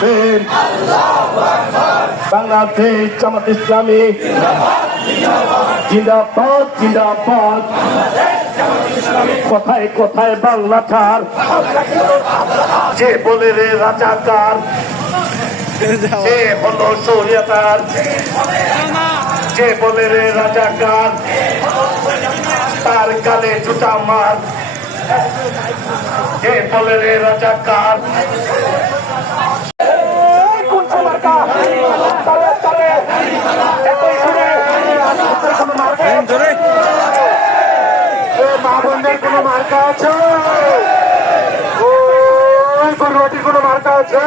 তাকবীর বাংলাদেশ জামাত ইসলামী জিন্দাবাদ জিন্দাবাদ। কোথায় কোথায় বাংলা ছাড়, যে বলে রে রাজাকার, যে হলো শরিয়াতার, যে বলে রে রাজাকার, তার গালে জুতা মার, যে বলে রে রাজাকার। মা বোনদের কোন মার্কা আছে? ওই গরুয়াটির কোন মার্কা আছে?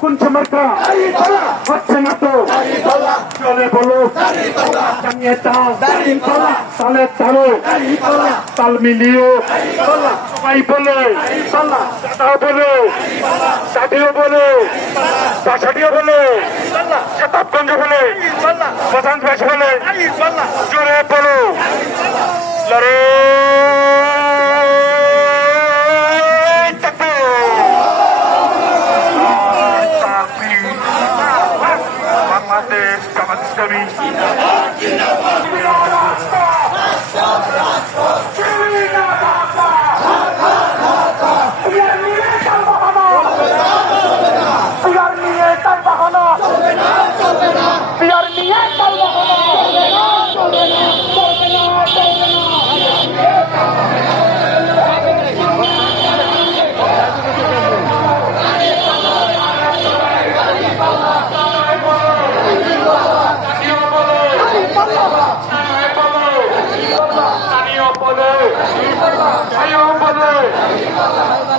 কোনছে মার্কা হচ্ছে না তো, চলে বলো জানিয়ে দাও, তালে তালো তাল মিলিয়ে সবাই বলে, দাদাও বলে, দাদিও বলে, বাসাটিও বলে, শতাবগঞ্জ বলে, প্রধান ভাষা বলে, জোরে বলো লড়ে বাংলাদেশ জামাত ইসলামী।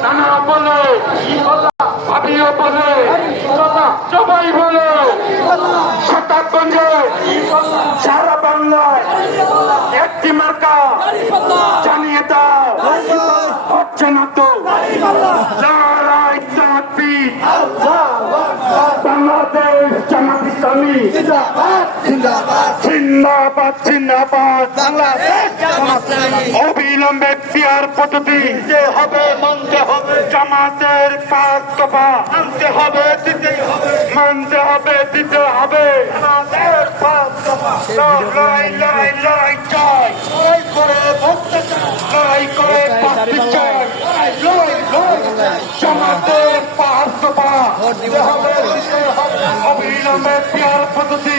নানা বলে, ভাবিও বলে, সবাই বলে, শতাবগঞ্জে সারা বাংলায় একটি মার্কা জানিয়ে দাও, হচ্ছে না তো লড়াই তাকবীর। বাংলাদেশ জামাত ইসলামী জিন্দাবাদ জিন্দাবাদ। অবিলম্বে পিয়ার পদ্ধতি হবে, মানতে হবে, জামাতের 5 দফা মানতে হবে, দিতেই হবে, মানতে হবে, দিতে হবে, আমাদের 5 দফা। লড়াই লড়াই লড়াই চাই, লড়াই করে ভক্তি চাই, লড়াই করে পার্টি চাই, লড়াই লড়াই জামাতের 5 দফা হবে, অবিলম্বে পিয়ার পদ্ধতি